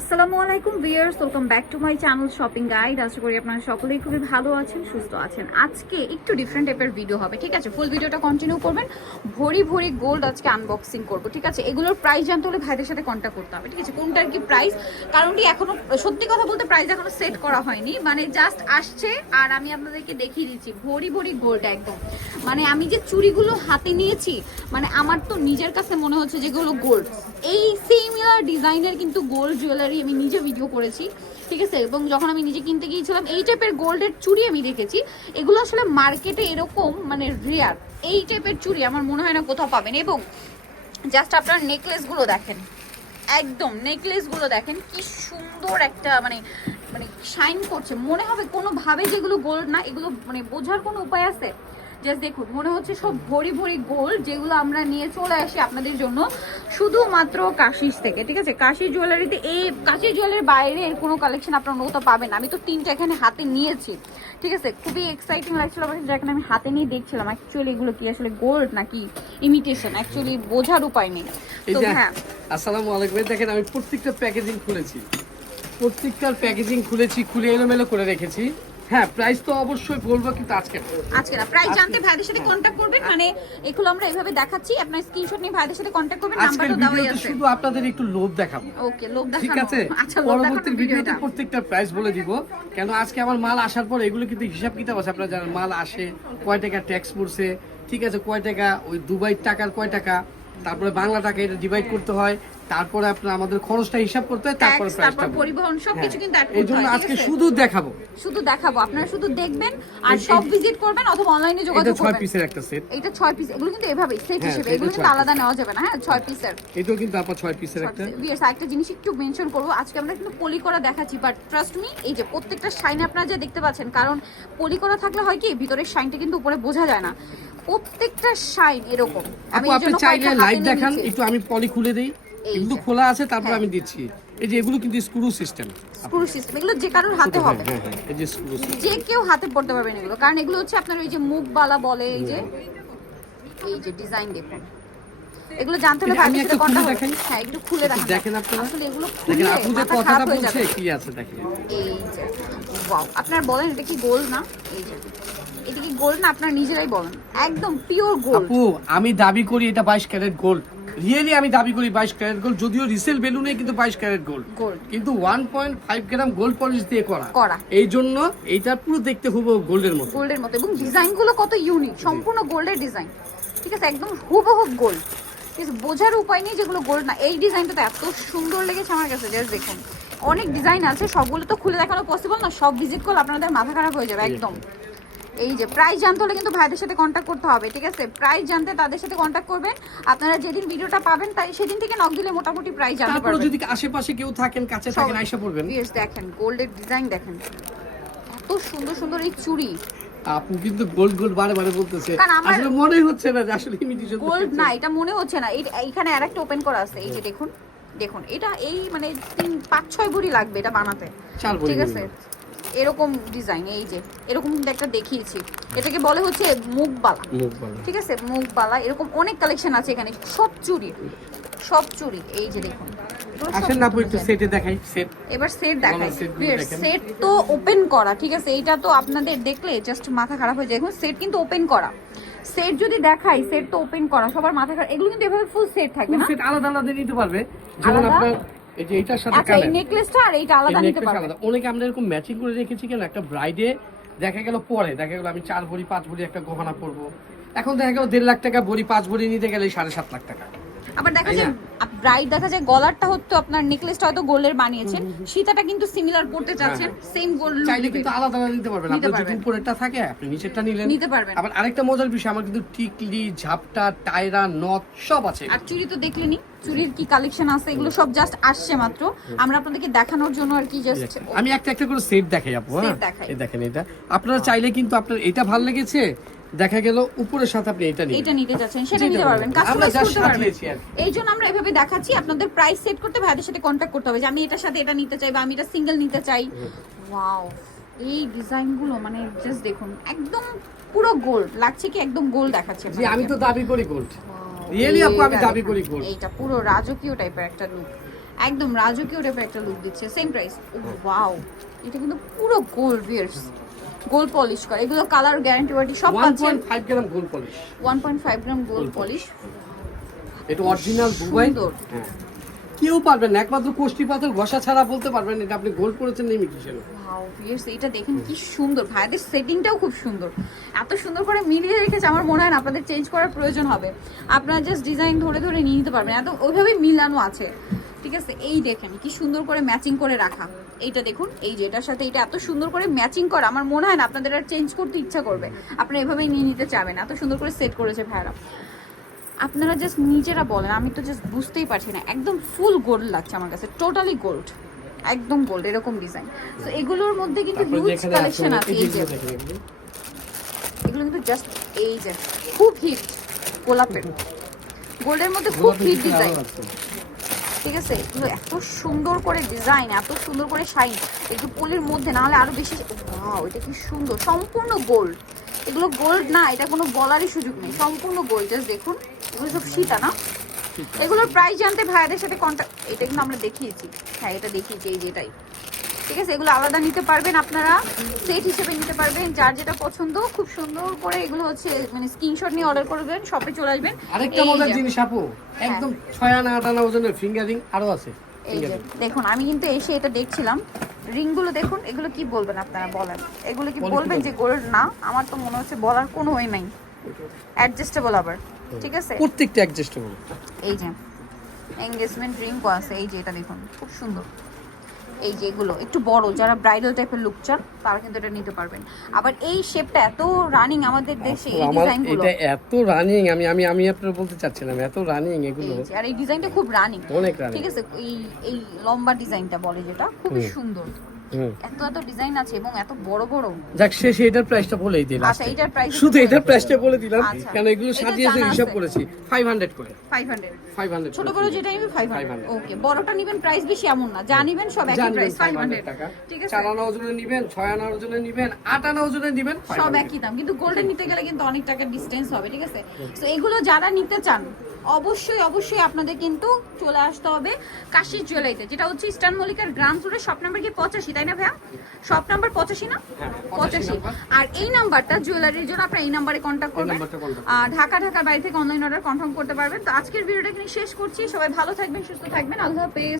আসসালামু আলাইকুম viewers, welcome back to my channel shopping guide. আশা করি আপনারা সকলেই খুবই ভালো আছেন, সুস্থ আছেন। আজকে একটু ডিফারেন্ট টাইপের ভিডিও হবে, ঠিক আছে? ফুল ভিডিওটা কন্টিনিউ করবেন। ভরি ভরি গোল্ড আজকে আনবক্সিং করব, ঠিক আছে? এগুলোর প্রাইস জানতে হলে ভাইদের সাথে কন্ট্যাক্ট করতে হবে, ঠিক আছে? কোনটার কি প্রাইস, কারণটি এখনো সত্যি কথা বলতে প্রাইস এখনো সেট করা হয়নি, মানে জাস্ট আসছে আর আমি আপনাদেরকে দেখিয়ে দিচ্ছি। ভরি ভরি গোল্ড একদম, মানে আমি যে চুড়িগুলো হাতে নিয়েছি, মানে আমার তো নিজের কাছে মনে হচ্ছে যেগুলো গোল্ড। এই সিমিলার ডিজাইনের কিন্তু গোল্ড জুয়েলারি আমি নিজে ভিডিও করেছি, ঠিক আছে? এবং যখন আমি নিজে কিনতে গিয়েছিলাম এই টাইপের গোল্ডের চুড়ি আমি দেখেছি। এগুলো আসলে মার্কেটে এরকম মানে রেয়ার, এই টাইপের চুড়ি আমার মনে হয় না কোথাও পাবেন। এবং জাস্ট আপনার নেকলেসগুলো দেখেন, একদম নেকলেসগুলো দেখেন কি সুন্দর একটা মানে মানে শাইন করছে, মনে হবে কোনোভাবে যেগুলো গোল্ড না। এগুলো মানে বোঝার কোনো উপায় আছে? জাস্ট দেখুন, মনে হচ্ছে সব ভরি ভরি গোল্ড, যেগুলো আমরা নিয়ে চলে আসি আপনাদের জন্য শুধুমাত্র কাশিস থেকে, ঠিক আছে? কাশি জুয়েলারিতে এই কাশি জুয়েলারির বাইরে এর কোনো কালেকশন আপনারা কোথাও পাবেন না। আমি তো তিনটা এখানে হাতে নিয়েছি, ঠিক আছে? খুবই এক্সাইটিং লাগছিল আমার, যেখানে আমি হাতে নিয়ে দেখছিলাম অ্যাকচুয়ালি এগুলো কি আসলে গোল্ড নাকি ইমিটেশন, অ্যাকচুয়ালি বোঝার উপায় নেই। তো হ্যাঁ, আসসালামু আলাইকুম। দেখেন আমি প্রত্যেকটা প্যাকেজিং খুলেছি, প্রত্যেকটার প্যাকেজিং খুলেছি, খুলে এলোমেলো করে রেখেছি। হ্যাঁ, প্রাইস তো অবশ্যই বলবো, কিন্তু আজকে না প্রাইস জানতে ভাইদের সাথে কন্টাক্ট করবেন। মানে এগুলো আমরা এইভাবে দেখাচ্ছি, আপনার স্ক্রিনশট নিয়ে ভাইদের সাথে কন্টাক্ট করবেন, নাম্বারটা দেওয়াই আছে। শুধু আপনাদের একটু লোভ দেখাবো, ওকে? লোভ দেখানো, ঠিক আছে? আচ্ছা। পরবর্তী ভিডিওতে প্রত্যেকটা প্রাইস বলে দিব, কেন আজকে আমার মাল আসার পর এগুলো কিন্তু হিসাব কিতাব আছে। আপনারা জানেন মাল আসে কয় টাকা ট্যাক্স পড়ছে, ঠিক আছে? কয় টাকা ওই দুবাই টাকার কয় টাকা, তারপরে বাংলা টাকা এটা ডিভাইড করতে হয়, তারপরে আপনার আমাদের খরচটা হিসাব করতে হয়, তারপরে তারপর পরিবহন সবকিছু কিন্তু অ্যাড করতে হয়। এইজন্য আজকে শুধু দেখাবো, আপনারা শুধু দেখবেন আর সব ভিজিট করবেন অথবা অনলাইনে যোগাযোগ করবেন। 6 পিসের একটা সেট, এটা 6 পিস, এগুলো কিন্তু এভাবে সেট হিসেবে, এগুলো কিন্তু আলাদা নেওয়া যাবে না। হ্যাঁ, 6 পিসের, এটাও কিন্তু আপা 6 পিসের একটা। ভিউয়ার্স একটা জিনিস একটু মেনশন করব, আজকে আমরা কিন্তু পলি করা দেখাচ্ছি, বাট ট্রাস্ট মি এই যে প্রত্যেকটা শাইনে আপনারা যা দেখতে পাচ্ছেন, কারণ পলি করা থাকলে হয় কি ভিতরের শাইনটা কিন্তু উপরে বোঝা যায় না। প্রত্যেকটা শাইন এরকম। আপু আপনি চাইলে লাইভ দেখান, একটু আমি পলি খুলে দেই। এগুলো খোলা আছে, তারপর আমি দিচ্ছি। এই যে এগুলো কিন্তু স্ক্রু সিস্টেম, এগুলো যে কারোর হাতে হবে, এই যে স্ক্রু সিস্টেম, যে কেউ হাতে পড়তে পারবেন এগুলো, কারণ এগুলো হচ্ছে আপনার ওই যে মুখবালা বলে, এই যে ডিজাইন দেখুন। এগুলো জানতে হলে আমি একটু খুলে দেখাই। হ্যাঁ, একটু খুলে দেখেন আপনারা, আসলে এগুলো দেখেন খুলে আপু যে মাথা কথাটা খারাপ হয়ে বলছে যাবে। কি আছে দেখেন, এই যে ওয়াও, আপনারা বলেন এটা কি গোল্ড না? এই যে এটা কি গোল্ড না, আপনারা নিজেরাই বলেন, একদম পিওর গোল্ড। আপু আমি দাবি করি এটা 22 ক্যারেট গোল্ড, রিয়েলি আমি দাবি করি 22 ক্যারেট গোল্ড, যদিও রিসেল ভ্যালু নেই, কিন্তু 22 ক্যারেট গোল্ড, কিন্তু 1.5 গ্রাম গোল্ড পলিশ দিয়ে করা। এই জন্য এইটা পুরো দেখতে হুবহু গোল্ডের মতো, এবং ডিজাইন গুলো কত ইউনিক, সম্পূর্ণ গোল্ডের ডিজাইন, ঠিক আছে? একদম হুবহু গোল্ড, ঠিক আছে? বোঝার উপায় নেই যেগুলো গোল্ড না। এই ডিজাইনটা তো এত সুন্দর লেগেছে আমার কাছে, জাস্ট দেখুন। অনেক ডিজাইন আছে, সবগুলো তো খুলে দেখানো পসিবল না, সব ভিজিট করলে আপনাদের মাথা খারাপ হয়ে যাবে একদম। এই যে প্রাইস জানতে হলে কিন্তু ভাইদের সাথে কন্ট্যাক্ট করতে হবে, ঠিক আছে? প্রাইস জানতে তাদের সাথে কন্ট্যাক্ট করবেন। আপনারা যেদিন ভিডিওটা পাবেন তাই সেদিন থেকে নক দিলে মোটামুটি প্রাইস জানতে পারবেন। তারপর যদি আশেপাশে কেউ থাকেন, কাছে থাকেন, আইসা পড়বেন। দেখেন গোল্ডের ডিজাইন দেখেন, এত সুন্দর সুন্দর এই চুড়ি। আপু কিন্তু গোল্ড গোল্ড বারে বারে বলতেছে, আসলে মনে হচ্ছে না যে আসলে ইমিটেশন গোল্ড না, এটা মনে হচ্ছে না। এইখানে আরেকটা ওপেন করা আছে, এই যে দেখুন, দেখুন এটা এই মানে 5-6 ভরি লাগবে এটা বানাতে, ঠিক আছে? এরকম ডিজাইন, এই যে এরকম কিন্তু একটা দেখিয়েছি, এটাকে বলে হচ্ছে মুখবালা, ঠিক আছে? মুখবালা এরকম অনেক কালেকশন আছে এখানে, সব চুড়ি। এই যে দেখুন, আসেন না আপু একটু সেটে দেখাই। এবার সেট দেখাই। সেট তো ওপেন করা, ঠিক আছে? এটা তো আপনাদের দেখলে জাস্ট মাথা খারাপ হয়ে যায়। এখন সেট কিন্তু ওপেন করা, সেট যদি দেখাই, সেট তো ওপেন করা, সবার মাথা খারাপ। এগুলো কিন্তু এভাবে ফুল সেট থাকবে না, সেট আলাদা আলাদা নিতে পারবে, যেমন আপনার এই যে এইটার সাথে কালার, এই নেকলেসটা আর এইটা আলাদা নিতে পারবে। অনেকে আমরা এরকম ম্যাচিং করে রেখেছি, কেন একটা ব্রাইডে দেখা গেল আমি 4 ভরি 5 ভরি একটা গহনা পরবো, এখন দেখা গেল 1.5 লাখ টাকা ভরি, 5 ভরি নিতে গেলে 7.5 লাখ টাকা। আবার দেখা যায় ব্রাইড, দেখা যায় গলারটা হতো আপনার, নেকলেসটা হয়তো গোল্ডের বানিয়েছেন, সীতাটা কিন্তু সিমিলার পড়তে চাচ্ছেন, সেম গোল্ড চাইলে কিন্তু আলাদা আলাদা নিতে পারবেন। আপনার যদি উপরেরটা থাকে আপনি নিচেরটা নিতে পারবেন। আবার আরেকটা মজার বিষয়, আমার কিন্তু টিকলি, ঝাপটা, টায়রা, নথ সব আছে। আর চুড়ি তো দেখলেনি, চুড়ির কি কালেকশন আছে, এগুলো সব জাস্ট আসছে মাত্র, আমরা আপনাদেরকে দেখানোর জন্য আর কি জাস্ট। আমি একটা একটা করে সেট দেখাই আপু। হ্যাঁ, এই দেখেন, এটা আপনারা চাইলে কিন্তু আপনার এটা ভালো লেগেছে, দেখা গেল উপরের সাথে আপনি এটা নিতে যাচ্ছেন, সেটা নিতে পারবেন, কাস্টমাইজ করতে পারবেন। এই জন্য আমরা এভাবে দেখাচ্ছি। আপনাদের প্রাইস সেট করতে ভাইদের সাথে কন্ট্যাক্ট করতে হবে যে আমি এটার সাথে এটা নিতে চাই, বা আমি এটা সিঙ্গেল নিতে চাই। ওয়াও, এই ডিজাইনগুলো মানে জাস্ট দেখুন, একদম পুরো গোল্ড লাগছে, কি একদম গোল্ড দেখাচ্ছে। আমি তো দাবি করি গোল্ড, রিয়েলি আপু আমি দাবি করি গোল্ড। এইটা পুরো রাজকীয় টাইপের একটা লুক, একদম রাজকীয় টাইপের একটা লুক দিচ্ছে। Same price. ওয়াও, এটা কিন্তু পুরো গোল্ড ভিয়ার্স, গোল্ড পলিশ করা। এগুলো কালার গ্যারান্টি ওয়ারেন্টি সব পাচ্ছেন। 1.5 গ্রাম গোল্ড পলিশ, 1.5 গ্রাম গোল্ড পলিশ। এটা অরিজিনাল দুবাই। হ্যাঁ, কেউ পারবেন না, একমাত্র কোষ্টি পাথর ঘষা ছাড়া বলতে পারবেন এটা আপনি গোল্ড পরেছেন ইমিটেশন। ওয়াও ভিউয়ার্স, এটা দেখেন কি সুন্দর, ভাইদের সেটিংটাও খুব সুন্দর, এত সুন্দর করে মিলিয়ে রেখেছে। আমার মনে হয় না আপনাদের চেঞ্জ করার প্রয়োজন হবে, আপনারা জাস্ট ডিজাইন ধরে ধরে নিয়ে নিতে পারবেন, এত ওইভাবেই মিলানো আছে। ঠিক আছে, এই দেখেন কি সুন্দর করে ম্যাচিং করে রাখা। এইটা দেখুন, এই যে এটার সাথে এটা এত সুন্দর করে ম্যাচিং করা, আমার মনে হয় না আপনাদের আর চেঞ্জ করতে ইচ্ছা করবে, আপনারা এভাবেই নিয়ে নিতে চাবেন, এত সুন্দর করে সেট করেছে ভাইরা। আপনারা জাস্ট নিজেরা বলেন, আমি তো জাস্ট বুঝতেই পারছি না, একদম ফুল গোল্ড লাগছে আমার কাছে, টোটালি গোল্ড, একদম গোল্ড, এরকম ডিজাইন। তো এগুলোর মধ্যে কিন্তু হিউজ কালেকশন আছে। এই যে এগুলো কিন্তু জাস্ট এই যে খুব হিট, গোলাপের গোল্ডের মধ্যে খুব হিট ডিজাইন। ঠিক আছে, এগুলো এত সুন্দর করে ডিজাইন, এত সুন্দর করে শাইন, একটু পলির মধ্যে না হলে আরো বেশি। ওয়াও, এটা কি সুন্দর, সম্পূর্ণ গোল্ড। এগুলো গোল্ড না, এটা কোনো বলারই সুযোগ নেই, সম্পূর্ণ গোল্ড। জাস্ট দেখুন, এগুলো সব সীতা না। এগুলোর প্রাইস জানতে ভাইয়াদের সাথে কন্ট্যাক্ট, এটা কিন্তু আমরা দেখিয়েছি, হ্যাঁ এটা দেখিয়েছি, এই যেটাই। ঠিক আছে, এগুলো আলাদা নিতে পারবেন আপনারা, সেট হিসেবে নিতে পারবেন, যার যেটা পছন্দ। খুব সুন্দর করে এগুলো হচ্ছে মানে স্ক্রিনশট নিয়ে অর্ডার করবেন, শপে চলে আসবেন। আরেকটা মজার জিনিস আপু, একদম 6 আনা 8 আনা ওজনের ফিঙ্গারিং আরো আছে। এই যে দেখুন, আমি কিন্তু এসে এটা দেখছিলাম, রিংগুলো দেখুন, এগুলো কি বলবেন আপনারা, বলেন এগুলো কি বলবেন যে গোল্ড না? আমার তো মনে হচ্ছে বলার কোনো ওয়ে নাই, অ্যাডজাস্টেবল আবার। ঠিক আছে, প্রত্যেকটা অ্যাডজাস্টেবল। এই যে এনগেজমেন্ট রিংও আছে, এই যে এটা দেখুন খুব সুন্দর। এই যে এগুলো একটু বড়, যারা ব্রাইডাল টাইপের লুক চান তারা কিন্তু এটা নিতে পারবেন। আবার এই শেপটা এত রানিং আমাদের দেশে, এই ডিজাইনগুলো এটা এত রানিং, আমি আপনাদের বলতে চাচ্ছিলাম এত রানিং এগুলো। আর এই ডিজাইনটা খুব রানিং, অনেক রানিং। ঠিক আছে, এই এই লম্বা ডিজাইনটা বলে যেটা, খুবই সুন্দর। এত এত ডিজাইন আছে এবং এত বড় বড়। যাক, শেষে এটার প্রাইসটা বলেই দিলাম। আচ্ছা, এটার প্রাইস শুধু এটার প্রাইসটা বলে দিলাম, আচ্ছা। কারণ এগুলো সাজিয়ে হিসাব করেছি 500 করে। 500 ছোট বড় যেটা নিবেন 500। ওকে, বড়টা নিবেন প্রাইস বেশি এমন না, যা নিবেন সব একই প্রাইস 500 টাকা। ঠিক আছে, 4 আনা ওজনে নিবেন, 6 আনা ওজনে নিবেন, 8 আনা ওজনে নিবেন, সব একই দাম, কিন্তু গোল্ডেন নিতে গেলে কিন্তু অনেক টাকার ডিসটেন্স হবে। ঠিক আছে, তো এগুলো যারা নিতে চান অবশ্যই অবশ্যই আপনাদের কিন্তু চলে আসতে হবে কাশির জুয়েলারিতে, যেটা হচ্ছে ইস্টার্ন মল্লিকার গ্রাউন্ড ফ্লোরে, শপ নাম্বার কি 85, তাই না ভাইয়া? শপ নাম্বার 85 না? 85। আর এই নাম্বারটা জুয়েলারির জন্য আপনারা এই নাম্বারে কন্ট্যাক্ট করবেন। আর ঢাকার বাইরে থেকে অনলাইন অর্ডার কনফার্ম করতে পারবেন। তো আজকের ভিডিওটা এখানে শেষ করছি, সবাই ভালো থাকবেন, সুস্থ থাকবেন, আল্লাহ হাফেজ।